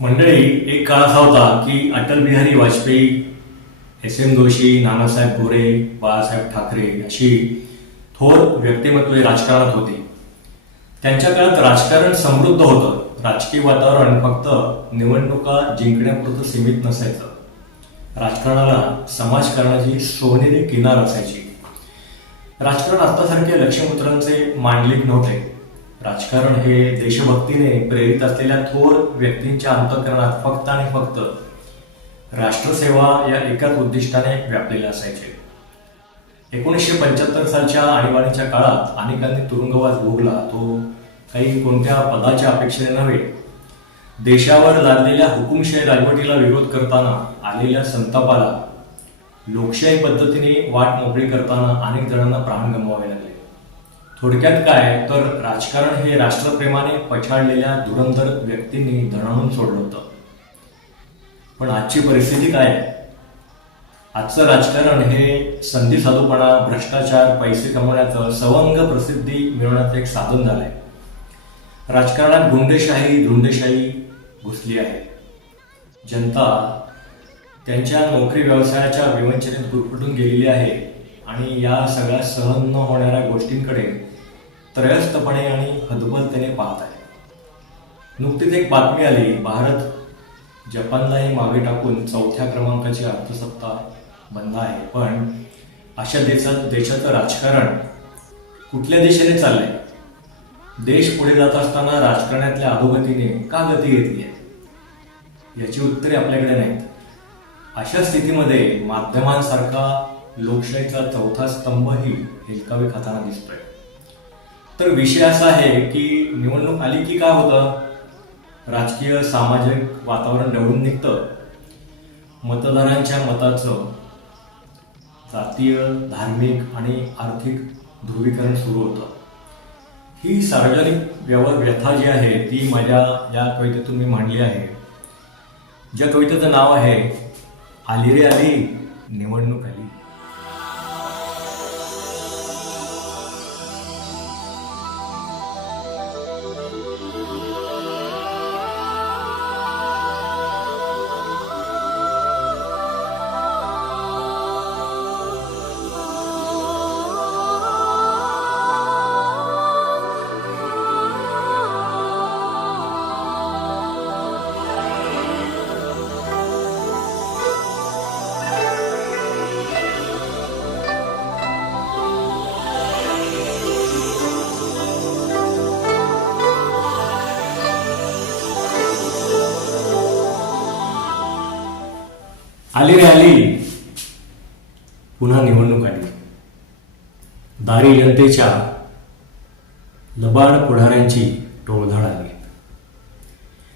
मंडळी, एक काळ असा होता की अटल बिहारी वाजपेयी, एस.एम. जोशी, नानासाहेब गोरे, बाळासाहेब ठाकरे अशी थोर व्यक्तिमत्वे राजकारणात होती. त्यांच्या काळात राजकारण समृद्ध होतं. राजकीय वातावरण फक्त निवडणुका जिंकण्यापुरतं सीमित नसायचं. राजकारणाला समाजकारणाची सोनेरी किनार असायची. राजकारण आत्तासारख्या लक्ष्यमुद्रांचे मांडलिक नव्हते. राजकारण हे देशभक्तीने प्रेरित असलेल्या थोर व्यक्तींच्या अंतःकरणात फक्त आणि फक्त राष्ट्रसेवा या एकाच उद्दिष्टाने व्यापलेले असायचे. 1975 सालच्या आणीबाणीच्या काळात अनेकांनी तुरुंगवास भोगला. तो काही कोणत्या पदाच्या अपेक्षेने नव्हे, देशावर लादलेल्या हुकुमशाही राजवटीला विरोध करताना आलेल्या संतापाला लोकशाही पद्धतीने वाट मोकळी करताना अनेक जणांना प्राण गमवावे लागले. थोडक्यात काय तर राजकारण हे राष्ट्रप्रेमाने पछाडलेल्या धुरंधर व्यक्तींनी धनाडून सोडलं होतं. पण आजची परिस्थिती काय आहे? आजचं राजकारण हे संधी साधूपणा, भ्रष्टाचार, पैसे कमवण्याचं, सवंग प्रसिद्धी मिळवण्याचं एक साधन झालंय. राजकारणात गुंडेशाही, धुंडेशाही घुसली आहे. जनता त्यांच्या नोकरी व्यवसायाच्या विवंचनेत गुरफटून गेलेली आहे आणि या सगळ्या सहन न होणाऱ्या गोष्टींकडे त्रयस्थपणे आणि हतबलतेने पाहत आहे. नुकतीच एक बातमी आली, भारत जपानलाही मागे टाकून 4थ्या क्रमांकाची अर्थसत्ता बनला आहे. पण अशा देशाचं राजकारण कुठल्या दिशेने चाललंय? देश पुढे जात असताना राजकारणातल्या अधोगतीने का गती घेतली आहे? याची उत्तरे आपल्याकडे नाहीत. अशा स्थितीमध्ये माध्यमांसारखा लोकशाहीचा 4था स्तंभही हेलकावे खाताना दिसतोय. तर विषय असा आहे की निवडणूक आली की काय होतं? राजकीय सामाजिक वातावरण निवडून निघतं. मतदारांच्या मताचं जातीय, धार्मिक आणि आर्थिक ध्रुवीकरण सुरू होतं. ही सार्वजनिक व्यथा जी आहे ती माझ्या या कवितेतून मी मांडली आहे. ज्या कवितेचं नाव आहे आली रे आली, निवडणूक आली. आली रे आली, पुन्हा निवडणूक आली. दारी जनतेच्या लबाड पुढाऱ्यांची टोळधाड आली.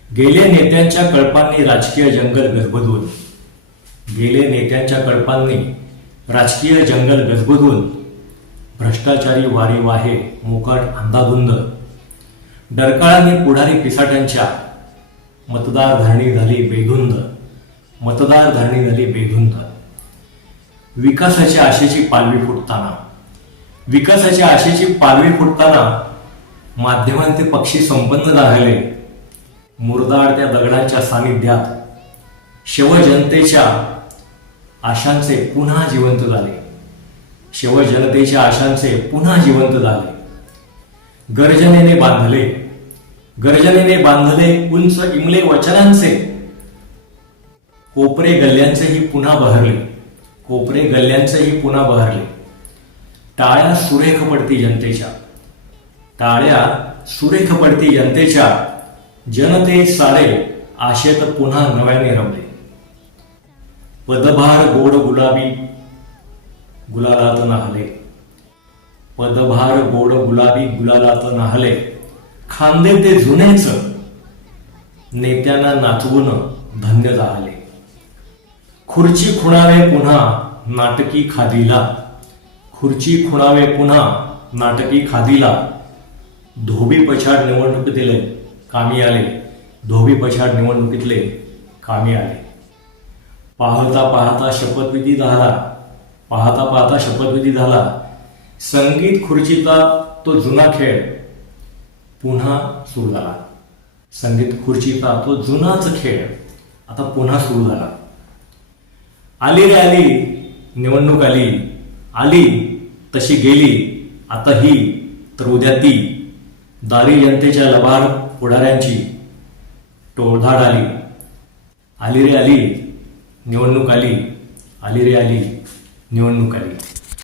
गेले नेत्यांच्या कळपांनी राजकीय जंगल गजबजून, गेले नेत्यांच्या कळपांनी राजकीय जंगल गजबजून, भ्रष्टाचारी वारी वाहे मुकाट अंधाधुंद, डरकाळांनी पुढारी पिसाट्यांच्या मतदार धरणी झाली बेधुंद, मतदार धरणी झाली बेधुंद. विकासाच्या आशेची पालवी फुटताना, विकासाच्या आशेची पालवी फुटताना माध्यमांचे पक्षी संपन्न झाले. मुरदाड त्या दगडांच्या सानिध्यात शवजनतेच्या आशांचे पुन्हा जिवंत झाले. शवजनतेच्या आशांचे पुन्हा जिवंत झाले. गर्जनेने बांधले, गर्जनेने बांधले उंच इमले वचनांचे, कोपरे गल्ल्यांचेही पुन्हा बहरले, कोपरे गल्ल्यांचेही पुन्हा बहरले. टाळ्या सुरेख पडती जनतेच्या, टाळ्या सुरेख पडती जनतेच्या, जनते सारे आशेत पुन्हा नव्याने रमले. पदभार गोड गुलाबी गुलालात नाहले, पदभार गोड गुलाबी गुलालात नाहले. खांदे ते जुनेच नेत्यांना नाचवून धन्य झाले. खुर्ची खुणावे पुन्हा नाटकी खादीला, खुर्ची खुणावे पुन्हा नाटकी खादीला. धोबी पछाड निवडणुकीतले कामी आले, धोबी पछाड निवडणुकीतले कामी आले. पाहता पाहता शपथविधी झाला, पाहता पाहता शपथविधी झाला. संगीत खुर्चीचा तो जुना खेळ पुन्हा सुरू झाला. संगीत खुर्चीचा तो जुनाच खेळ आता पुन्हा सुरू झाला. आली रे आली, निवडणूक आली, आली तशी गेली, आता ही तर उद्या ती. दारी जनतेच्या लबाड पुढाऱ्यांची टोळधाड आली. आली रे आली, निवडणूक आली, आली रे आली, निवडणूक आली.